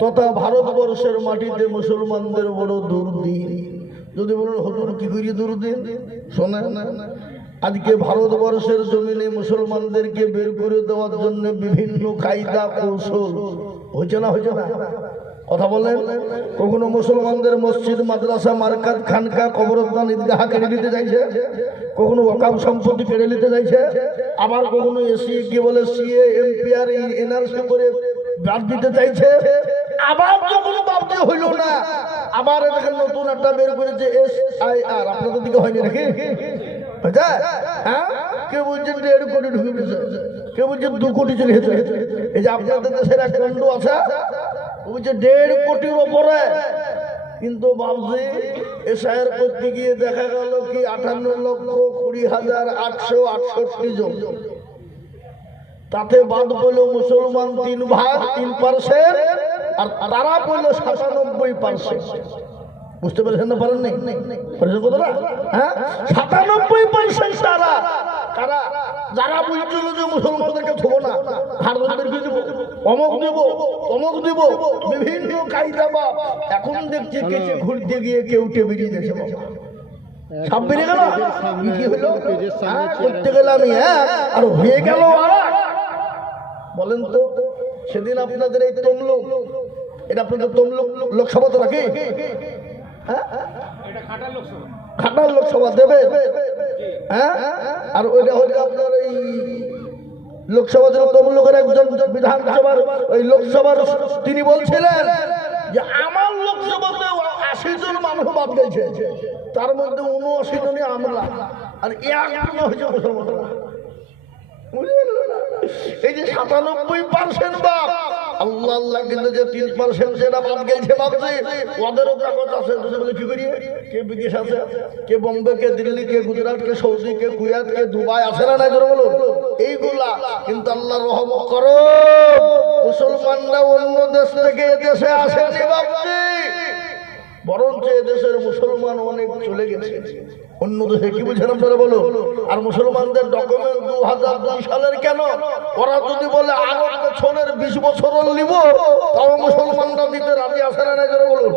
তথা ভারতবর্ষের মাটিতে মুসলমানদের বড় দুর্দিন। যদি বলুন হুজুর কি করি দুর্দিন, শোনেন, আজকে ভারতবর্ষের জমিনে মুসলমানদেরকে বের করে দেওয়ার জন্য বিভিন্ন কায়দা কৌশল হয়েছে না কথা বলেন। কখনো মুসলমানদের মসজিদ, মাদ্রাসা, মার্কাত, খানকা, কবরস্থান, ঈদগাহ কেড়ে নিতে চাইছে, কখনো ওয়াকফ সম্পত্তি কেড়ে নিতে চাইছে, আবার কখনো এসি কি বলে সিএ এমপিআর এনআরসি করে বাদ দিতে চাইছে। আবার যখন বাদ দিয়ে হইল না, আবার দেখেন নতুন একটা বের করেছে SIR। আপনাদের দিকে হয়নি নাকি? কেউ বলছেন 1.5 কোটি ঢুকে গেছে, কেউ বলছেন 2 কোটি চলে গেছে। এই যে আপনাদের দেশের এক বন্ধু আছে বলছে 1.5 কোটির ওপরে, কিন্তু ভাবছি SIR করতে গিয়ে দেখা গেল কি 58,20,868 জন। তাতে বাদ পড়ল মুসলমান 3 ভাগ 3%, আর তারা পড়ল 97%। বুঝতে পেরেছেন না? পারেন নাই? হ্যাঁ, 97% তারা কারা? যারা বলছিল যে মুসলমানদেরকে থবো না, ভারতদেরকে দিব, অমক দেব, তমক দেব, বিভিন্ন কায়দা বা এখন দেখছি কেচে ঘুরতে গিয়ে কেউ টেবিলি দেশে সব বেরিয়ে গেল। কি হলো? করতে গেলাম আর হয়ে গেল। বলেন তো, সেদিন আপনাদের এই তমলুক, এটা আপনাদের তমলুক লোকসভা তো নাকি? খাটাল লোকসভা দেবে, আর ওইটা হচ্ছে আপনার এই লোকসভা তমলুকের একজন বিধানসভার ওই লোকসভার তিনি বলছিলেন যে আমার লোকসভাতে 80 জন মানুষ বাদ গেছে, তার মধ্যে 79 জনই আমরা, আর 1 হয়েছে মুসলমানরা। এই যে 97% বাপ আল্লাহ আল্লাহ, কিন্তু যে 3% যেটা বাদ গেছে ভাবছে ওদেরও কাগজ আছে। বলে কি করি, কে বিদেশ আছে, কে বোম্বে, কে দিল্লি, কে গুজরাট, কে সৌদি, কে কুয়েত, কে দুবাই আছে না নাই? বলো এইগুলা। কিন্তু আল্লাহ রহমত করো, মুসলমানরা অন্য দেশ থেকে এদেশে আসেনি ভাবছি, বরঞ্চ এদেশের মুসলমান অনেক চলে গেছে অন্য দেশে। কি বুঝেন আপনারা বলো? আর মুসলমানদের ডকুমেন্ট 2002 সালের কেন? ওরা যদি বলে আরো পেছনের 20 বছর নিব, তাও মুসলমানরা দিতে রাজি আছে না নাই? বলো,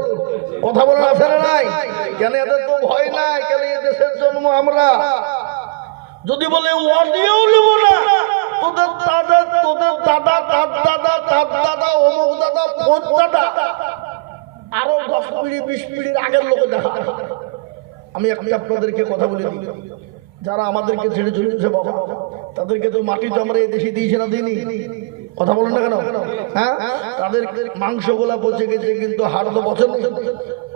কথা বলেন আছে না নাই? কেন এদের তো ভয় নাই, কেন এই দেশের জন্ম আমরা। যদি বলে ওয়াদিও নিব না, তোদের দাদা, তোদের দাদা, তার দাদা, তার দাদা, অমুক দাদা, ভোট দাদা, আরো 10 পিঢ়ি 20 পিঢ়ির আগের লোক দেখা। আমি আপনাদেরকে কথা বলে দিই, যারা আমাদেরকে ছেড়ে চলে গেছে বাবা, তাদেরকে তো মাটি তো আমরা এই দেশে দিয়েছি না, দিইনি? কথা বলেন না কেন? হ্যাঁ, তাদের মাংস গোলা পচে গেছে, কিন্তু হাড় তো পচে না।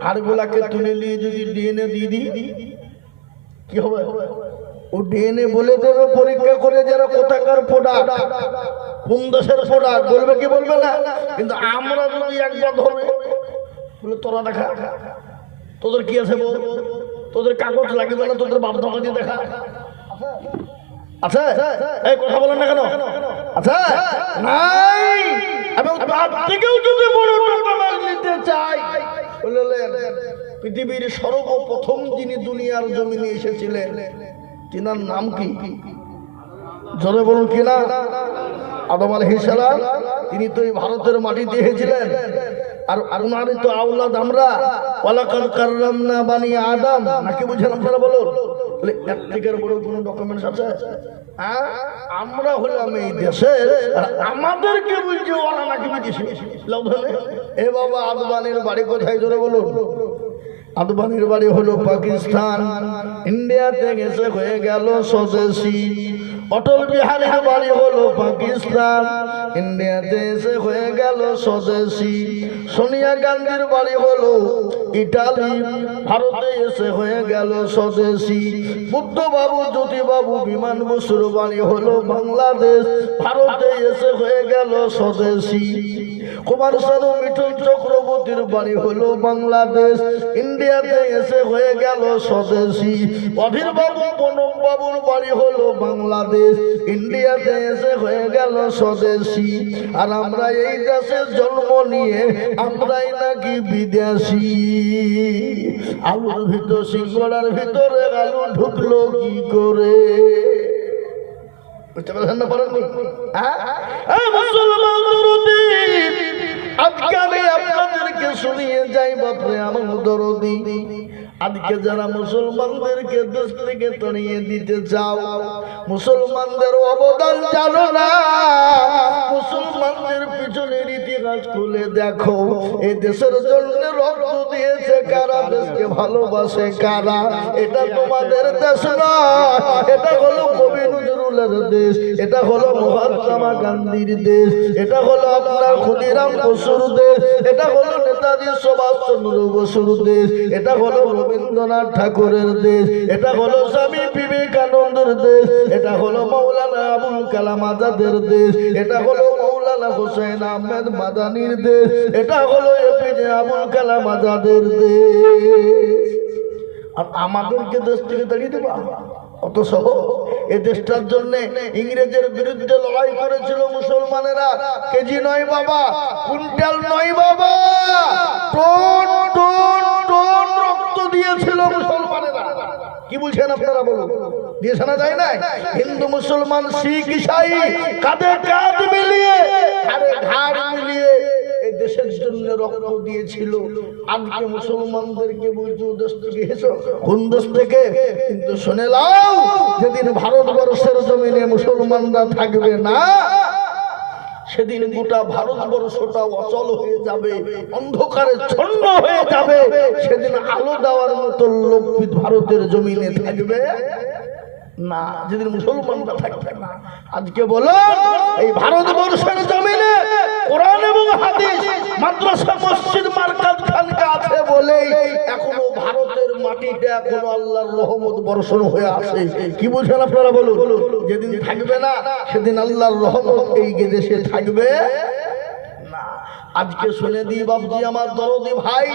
হাড় গোলাকে তুলে নিয়ে যদি DNA দিয়ে দিই কি হবে? ও DNA বলে দেবে পরীক্ষা করে যারা কোথাকার প্রোডাক্ট, কোন দেশের প্রোডাক্ট, বলবে কি বলবে না? কিন্তু আমরা যদি একবার ধরবে বলে তোরা দেখা, তোদের কি আছে বল, তোদের কাগজ লাগবে না, তোদের বাপ দাদা দিয়ে দেখা আছে? এই কথা বলেন না কেন? আচ্ছা নাই। এবং তার থেকেও যদি বড় ডকুমেন্ট নিতে চাই, পৃথিবীর সর্বপ্রথম যিনি দুনিয়ার জমিনে এসেছিলেন, তিনার নাম কি? জোরে বলুন কি না? আদম আলাইহিস সালাম। তিনি তো এই ভারতের মাটিতে এসেছিলেন, আর ওনারই তো আওলাদ আমরা। ওয়ালাকাদ কাররামনা বানি আদম, নাকি বুঝেন আপনারা? বলুন, এর থেকে বড় কোনো ডকুমেন্টস আছে? আমরা হলাম এই দেশের, আর আমাদেরকে বুঝছে ওরা নাকি বুঝেছে। এ বাবা, আদবানির বাড়ি কোথায়? জোরে বলুন। আদবানির বাড়ি হলো পাকিস্তান। ইন্ডিয়াতে গেছে হয়ে গেল স্বদেশী। অটল বিহারীর বাড়ি হলো পাকিস্তান, ইন্ডিয়াতে এসে হয়ে গেল স্বদেশী। সোনিয়া গান্ধীর বাড়ি হলো ইটালি, ভারতে এসে হয়ে গেল স্বদেশী। বুদ্ধ বাবু, জ্যোতি বাবু, বিমান বসুর বাড়ি হলো বাংলাদেশ, ভারতে এসে হয়ে গেল স্বদেশী। কুমার শানু, মিঠুন চক্রবর্তীর বাড়ি হলো বাংলাদেশ, ইন্ডিয়াতে এসে হয়ে গেল স্বদেশী। অধীর বাবু, প্রণব বাবুর বাড়ি হলো বাংলাদেশ, ইন্ডিয়াতে এসে হয়ে গেল স্বদেশী। আর আমরা এই দেশে জন্ম নিয়ে আমরাই নাকি বিদেশি। আলুর ভিতর, সিঙ্গড়ার ভিতরে আলু ঢুকলো কি করে? বুঝতে পারছেন না? পারেননি? মুসলমান আজকে আমি আপনাদেরকে শুনিয়ে যাই বাপরে আমার দরদি, আজকে যারা মুসলমানদেরকে দেশ থেকে তাড়িয়ে দিতে চাও, মুসলমানদের অবদান জানো না, মুসলমানদের পিছনের ইতিহাস খুলে দেখো, এই দেশের জন্য রক্ত দিয়েছে কারা, দেশকে ভালোবাসে কারা। এটা তোমাদের দেশ নয়, এটা হলো কবি নজরুলের দেশ, এটা হলো মহাত্মা গান্ধীর দেশ, এটা হলো আপনার ক্ষুদিরাম বসুর দেশ, এটা হলো নেতাজি সুভাষচন্দ্র বসুর দেশ, এটা হলো রবীন্দ্রনাথ ঠাকুরের দেশ, এটা হলো স্বামী বিবেকানন্দের দেশ, এটা হলো মৌলানা আবুল কালাম আজাদের দেশ, এটা হলো মৌলানা হোসেন আহমেদ মাদানির দেশ, এটা হলো এপিজে আবুল কালাম আজাদের দেশ। আর আমাদেরকে দেশ থেকে তাড়িয়ে দেবা? অথচ এই দেশটার জন্য ইংরেজের বিরুদ্ধে লড়াই করেছিল মুসলমানেরা। কেজি নয় বাবা, কুইন্টাল নয় বাবা, টন টন টন রক্ত দিয়েছিল মুসলমানেরা। কি বলছেন আপনারা বলুন? দিয়েছে না যায় না? হিন্দু মুসলমান শিখ ইসাই কাঁধে কাঁধ মিলিয়ে ঘাড়ে ঘাড় মিলিয়ে এই দেশের জন্য রক্ত দিয়েছিল। আজকে মুসলমানদেরকে বলছো দেশ থেকে এসো, কোন দেশ থেকে? কিন্তু শুনে নাও, যেদিন ভারতবর্ষের জমিনে মুসলমানরা থাকবে না, সেদিন গোটা ভারতবর্ষটা অচল হয়ে যাবে, অন্ধকারে ছন্ন হয়ে যাবে। সেদিন আলো দেওয়ার মতো লোক ভারতের জমিনে থাকবে না, যেদিন মুসলমানরা থাকবে না। আজকে বলো, এই ভারতবর্ষের জমিনে কোরআন এবং হাদিস, মাদ্রাসা, মসজিদ, মারকাজ, খানকা আছে বলেই এখনো ভারতের মাটিতে এখনো আল্লাহর রহমত বর্ষণ হয়ে আসে। কি বুঝেন আপনারা বলুন? যেদিন থাকবে না, সেদিন আল্লাহর রহমত এই দেশে থাকবে না। আজকে শুনে দিই বাবজি আমার দরদি ভাই,